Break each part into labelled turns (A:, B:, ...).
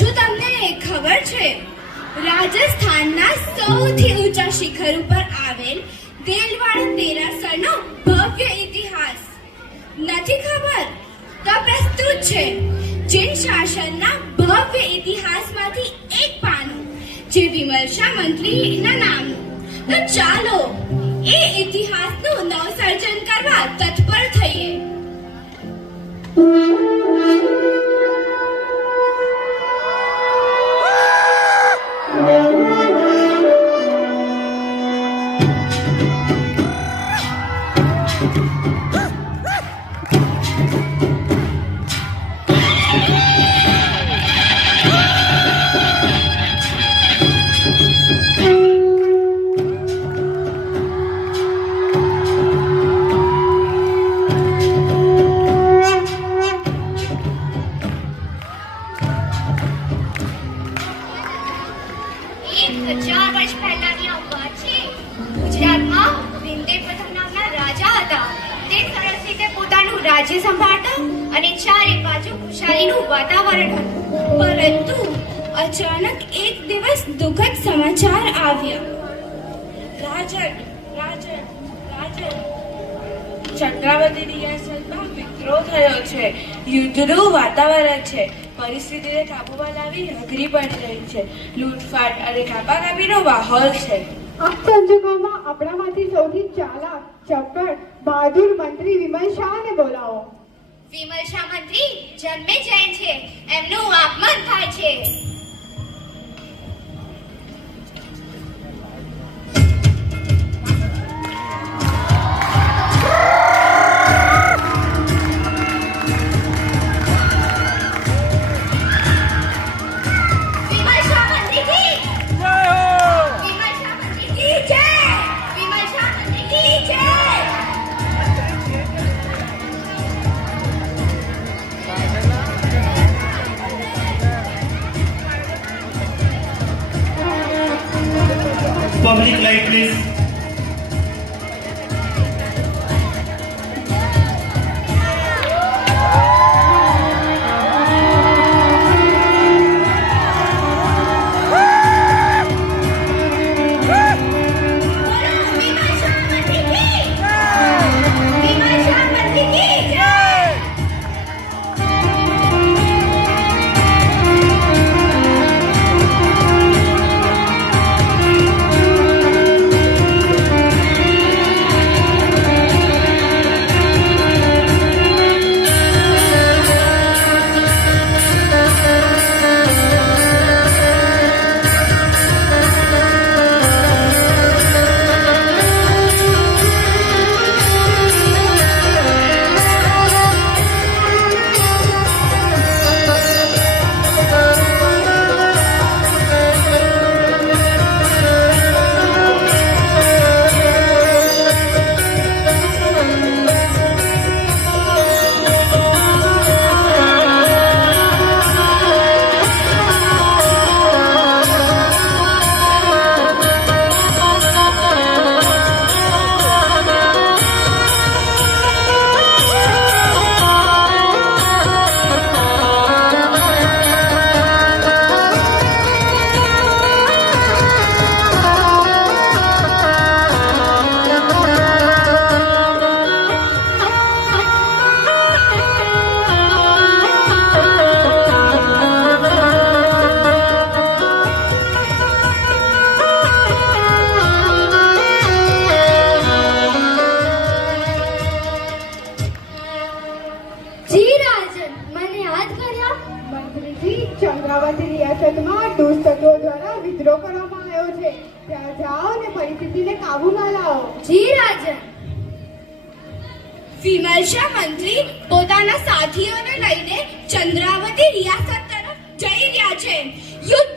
A: શું તમને ખબર છે? રાજસ્થાનના સૌથી ઊંચા શિખર ઉપર આવેલ દેલવાડા દેરાસરનો ભવ્ય ઇતિહાસ. નથી ખબર? તો પ્રસ્તુત છે. જૈન શાસનના ભવ્ય ઇતિહાસમાંથી એક પાનું, જે વિમલ શાહ મંત્રીના નામનું. તો ચાલો, એ ઇતિહાસનું નવસર્જન કરવા તત્પર થઈએ.
B: રાજ્ય સંભાળતા અને ચારે બાજુ ખુશાલીનું વાતાવરણ હતું.
A: પરંતુ અચાનક એક દિવસ દુઃખદ સમાચાર આવ્યા.
C: રાજન રાજન રાજન. ચક્રાવતી રિયાસતમાં વિદ્રોહ થયો છે. યુદ્ધનું વાતાવરણ છે. પરિસ્થિતિને કાબૂમાં લાવી હગરી પડી રહી છે. લૂંટફાટ અને કાપાકાપીનો માહોલ છે.
D: આ સંજોગોમાં આપણામાંથી સૌથી ચાલાક ચપળ બહાદુર મંત્રી વિમલ શાહને બોલાવો.
B: વિમલ શાહ મંત્રી, જન્મે જૈન છે. એમનું આગમન થાય છે.
E: Public light, please.
A: સાથીઓને લઈને ચંદ્રાવતી રિયાસત તરફ જઈ રહ્યા છે. યુદ્ધ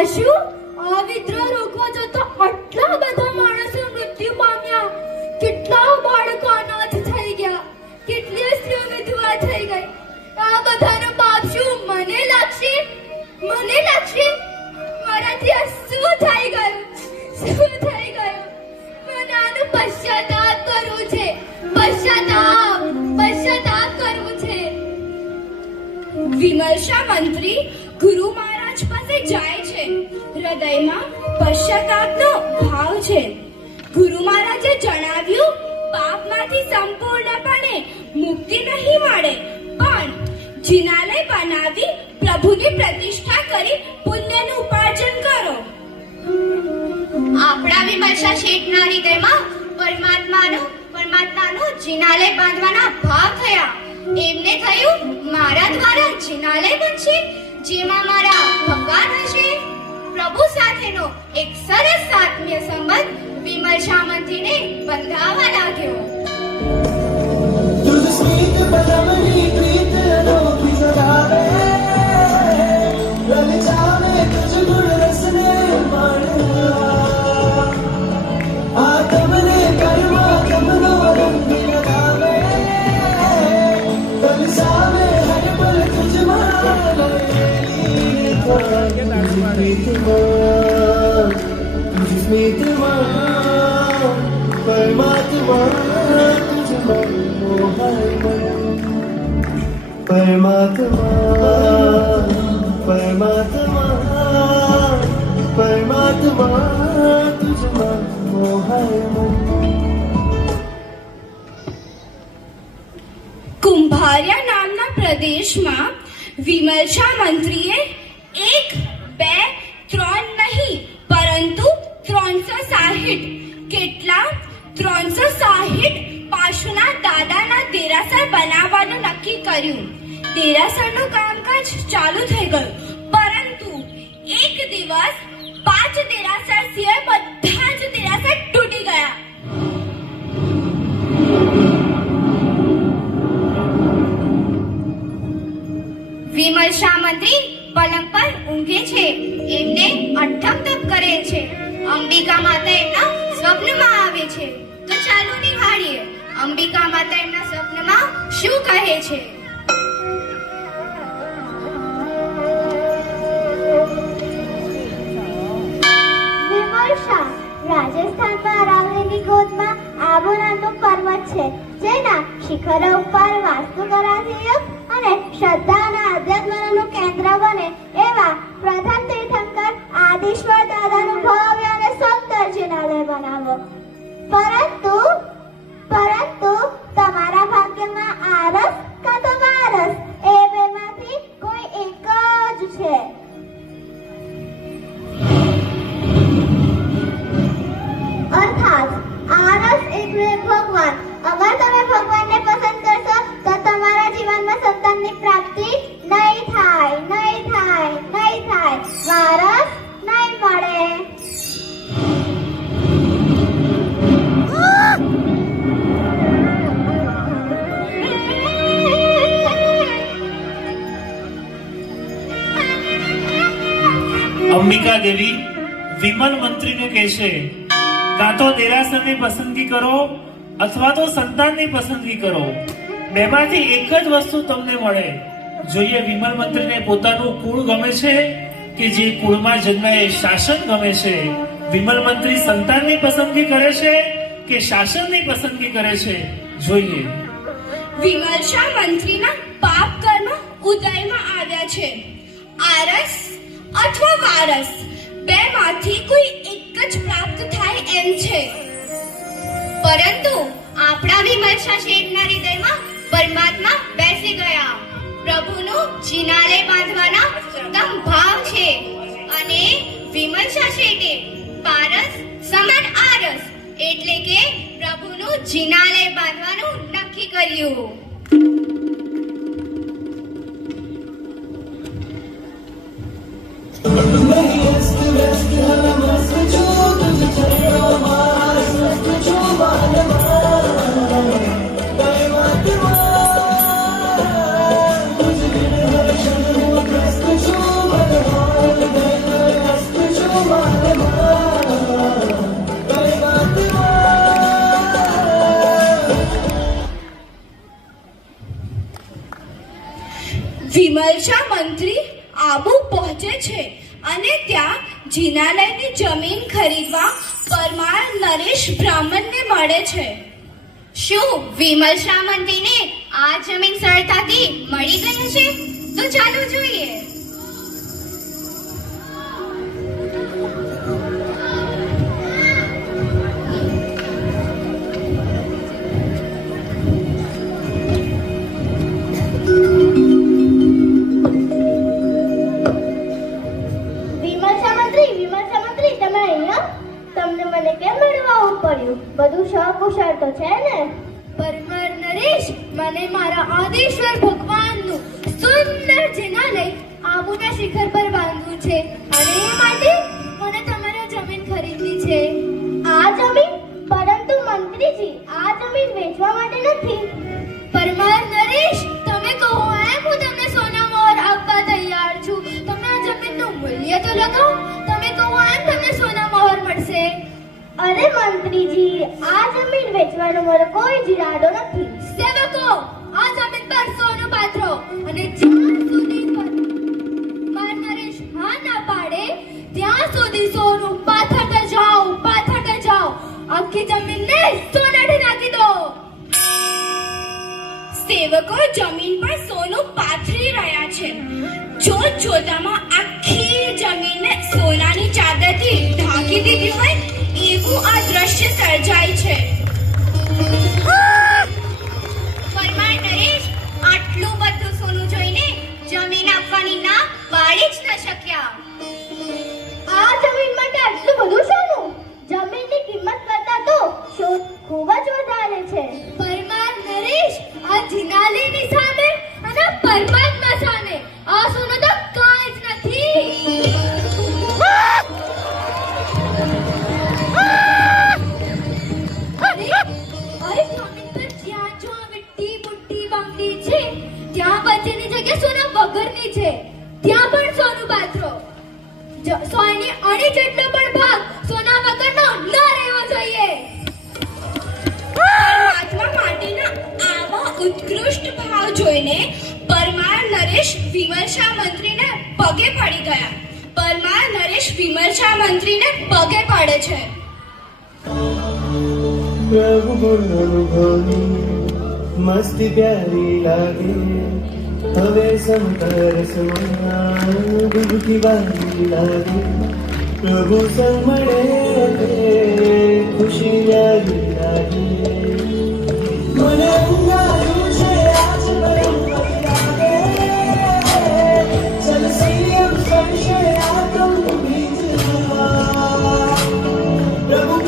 A: આશુ આ વિદ્રોહ રોકવા જતો આટલા બધા માણસો મૃત્યુ પામ્યા. કેટલા બાળકો અનાથ થઈ ગયા. કેટલી સ્ત્રીઓ વિધવા થઈ ગઈ. આ બધાનો પાપ શું? મને લાગશે? મને લાગશે? મારાથી આ શું થઈ ગયું? શું થઈ ગયું? મને આનું પશ્ચાતાપ કરવું છે. પશ્ચાતાપ. પશ્ચાતાપ કરવું છે. વિમર્શા મંત્રી હૃદયમાં પશ્ચાતાપનો ભાવ છે. ગુરુ મહારાજે જણાવ્યું, પાપમાંથી સંપૂર્ણપણે મુક્તિ નહીં મળે, પણ જિનાલય બનાવી પ્રભુની પ્રતિષ્ઠા કરી પુણ્યનું ઉપાર્જન કરો.
B: આપણા વિમર્શા શેઠના હૃદયમાં પરમાત્માનું પરમાત્માનું જિનાલય બાંધવાના ભાવ થયા. એમને થયું, મારા દ્વારા જિનાલય બનશે, જેમાં મારા ભગવાન હશે. પ્રભુ સાથેનો એક સરસ આત્મીય સંબંધ વિમલ શામંતીને બંધાવા લાગ્યો.
E: સ્મિતમાં પરમાત્મા તુજમાં પરમાત્મા પરમાત્મા પરમાત્મા
A: તુજમાં નામના પ્રદેશમાં વિમલશા મંત્રીએ બનાવવાનું નક્કી કર્યું. દેરાસરનું કામકાજ ચાલુ થઈ ગયું. પરંતુ એક દિવસ પાંચ દેરાસર સિવાય બધા જ દેરાસર તૂટી ગયા.
B: વિમર્શા મંત્રી પલંગ પર ઊંઘે છે. એમને અઠમ તપ કરે છે. અંબિકા માતા એમના સ્વપ્નમાં આવે છે. તો ચાલો નિહાળીએ. અંબિકા માતા એમના સ્વપ્નમાં શું કહે છે?
F: રાજસ્થાનમાં અરાવલીની ગોદમાં આબુ નામનું પર્વત છે, જેના શિખરો ઉપર વાસ્તુકલાથી અને શ્રદ્ધા અને આધ્યાત્મનું કેન્દ્ર બને એવા પ્રથમ તીર્થંકર આદિશ્વર દાદાનું ભવ્ય અને સુંદર જિનાલય બનાવો પરંતુ
G: પસંદગી કરો અથવા તો સંતાનની પસંદગી કરો. બેમાંથી એક જ વસ્તુ તમને મળે. જોઈએ વિમલ મંત્રીને પોતાનું કુળ ગમે છે કે જે કુળમાં જન્માય શાસન ગમે છે? વિમલ મંત્રી સંતાનની પસંદગી કરે છે કે શાસનની પસંદગી કરે છે? જોઈએ.
A: વિમર્શા મંત્રીના પાપ કર્મ ઉદયમાં આવ્યા છે. આરસ અથવા વારસ, બેમાંથી કોઈ એક જ પ્રાપ્ત થાય એમ છે.
B: પરંતુ આપણા વિમર્શા શેઠના હૃદયમાં પરમાત્મા બેસી ગયા. પ્રભુનું જીનાલે બાંધવાના ઉત્તમ ભાવ છે. અને વિમર્શા શેઠે પારસ સમન આરસ એટલે કે પ્રભુનું જીનાલે બાંધવાનું નક્કી કર્યું.
E: Let's go,
A: let's go, let's go, છે?
B: શું વિમલ શાહ આ જમીન સરળતાથી મળી ગઈ છે તો ચાલો જોઈએ.
F: વેચવાનો મારો કોઈ જ ઈરાદો નથી.
A: સેવકો આ જમીન પર સોનું પાથરો અને જ્યાં સુધી પરમાર નરેશ હા ના પાડે, ત્યાં સુધી સોનું પાથરતા જાઓ પાથરતા જાઓ. આખી જમીનને સોનાથી નાખી દો. સેવકો, જમીન પર સોનું પાથરી રહ્યા છે. જોત જોતામાં આખી જમીનને સોનાની ચાદરથી ઢાંકી દીધી હોય, એવું આ દ્રશ્ય સર્જાય છે.
F: છે
A: પરમાર નરેશ આ જિનાલીની સામે અને પરમાત્મા વિમર્શા મંત્રીને પગે પડે છે.
E: મસ્તી પ્યારી લાગે. હવે શંકર ડૂબકી વાલી લાગે. પ્રભુ સંગ મળે ખુશી લાગે. મને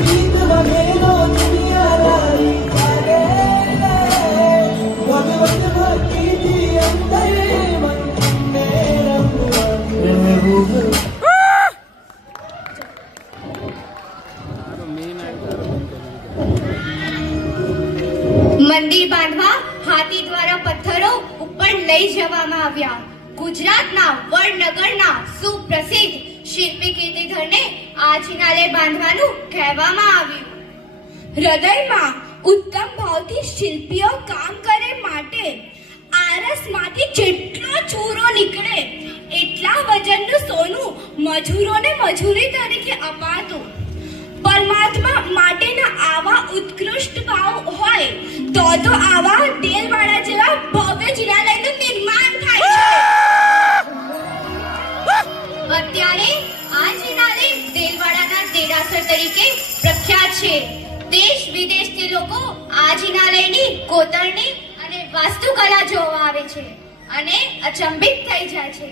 E: પ્રભુ ગીત
A: ભાવથી શિલ્પીઓ કામ કરે માટે આરસમાંથી જેટલો ચૂરો નીકળે, એટલા વજનનું સોનું મજૂરોને મજૂરી તરીકે અપાતું. પરમાત્મા માટેના આવા ઉત્કૃષ્ટ ભાવ હોય, તો તો આવા દેલવાડા જેવા ભવ્ય જિનાલયનું નિર્માણ થાય છે.
B: અત્યારે આ જિનાલય દેલવાડાના દેરાસર તરીકે પ્રખ્યાત છે. દેશ વિદેશથી લોકો આ કોતરણી અને વાસ્તુકલા જોવા આવે છે અને અચંબિત થઈ જાય છે.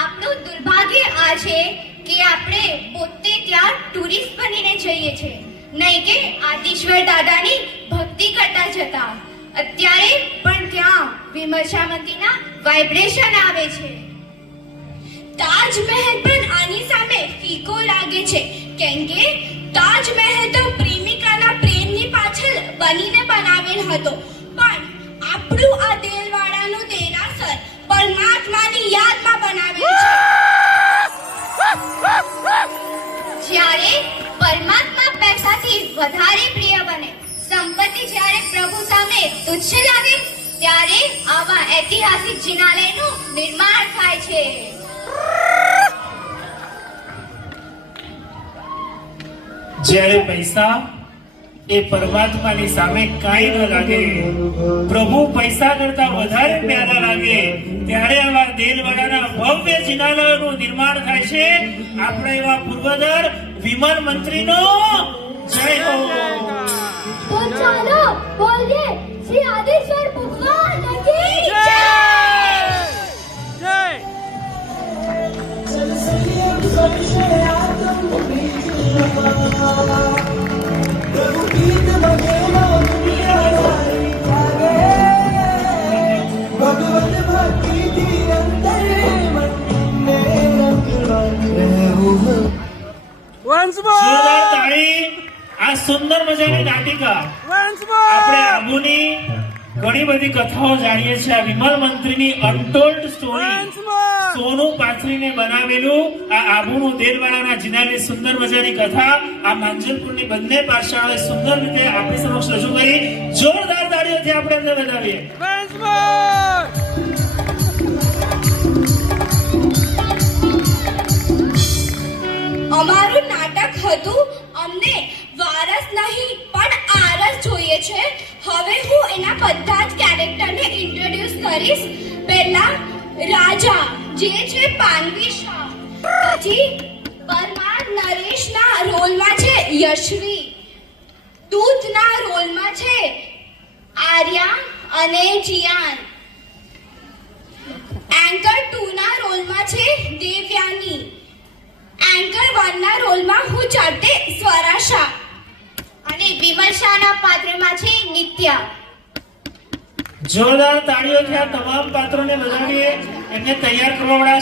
B: આપણું દુર્ભાગ્ય આ છે કે આપણે પોતે ત્યાં ટુરિસ્ટ બનીને જઈએ છે. નહીં કે આદિશ્વર દાદાની ભક્તિ હતા અત્યારે પણ ત્યાં વિમર્શામતીના વાઇબ્રેશન આવે છે.
A: તાજમહેલ પણ આની સામે ફીકો લાગે છે. કેમ કે તાજમહેલ તો બનીને બનાવેલ હતો. પણ આપણું આ દેલવાડાનું દેરાસર પરમાત્માની યાદમાં બનાવેલ
B: જ્યારે પરમાત્મા પૈસાથી વધારે પ્રિય બને, સંપત્તિ જ્યારે પ્રભુ સામે તુચ્છ લાગે, ત્યારે આવા ઐતિહાસિક જિનાલયનું નિર્માણ થાય છે.
G: જ્યારે પૈસા એ પરમાત્માની સામે કાંઈ ન લાગે. પ્રભુ પૈસા કરતા વધારે પ્યારા લાગે. ત્યારે આવા દેલવાડાના ભવ્ય જિનાલયનું નિર્માણ થાય છે. આપણે એવા પૂર્વધર વિમાન મંત્રીનો જય હો.
F: તો ચાલો બોલીએ શ્રી આદેશ્વર ભગવાન કી જય!
E: જય! ચલ સકીએ
G: આતમ બીજ આ સુંદર મજાની નાટિકા આપણે ઘણી બધી કથાઓ જાણીએ છીએ આ મંત્રીની અનટોલ્ડ સ્ટોરી સોનું પાથરીને બનાવેલું આ આબુનું દેરવાડાના જિનાની સુંદર મજાની કથા આ માંજલપુરની બંને પાષાણે સુંદર રીતે આપણી સમક્ષ રજૂ કરી. જોરદાર તાળીઓથી આપણે અંદર બનાવીએ.
A: અમારું નાટક હતું અમને વારસ નહીં, પણ આરસ જોઈએ છે. હવે હું એના બધા જ કેરેક્ટરને ઇન્ટ્રોડ્યુસ કરીશ. પહેલા રાજા, જે છે પાનવી શાહ. પછી પરમાર નરેશના રોલમાં છે, યશવી. દૂધના રોલમાં છે, આર્યા અને જિયાન એન્કર ટુના રોલમાં છે, દેવયાની. એન્કર વનના રોલમાં હું જાતે સ્વરાશા
B: અને વિમર્શાના પાત્રમાં છે નિત્યા.
G: જોરદાર તાળીઓથી આ તમામ પાત્રોને વધાવીએ એમને તૈયાર કરવા વાળા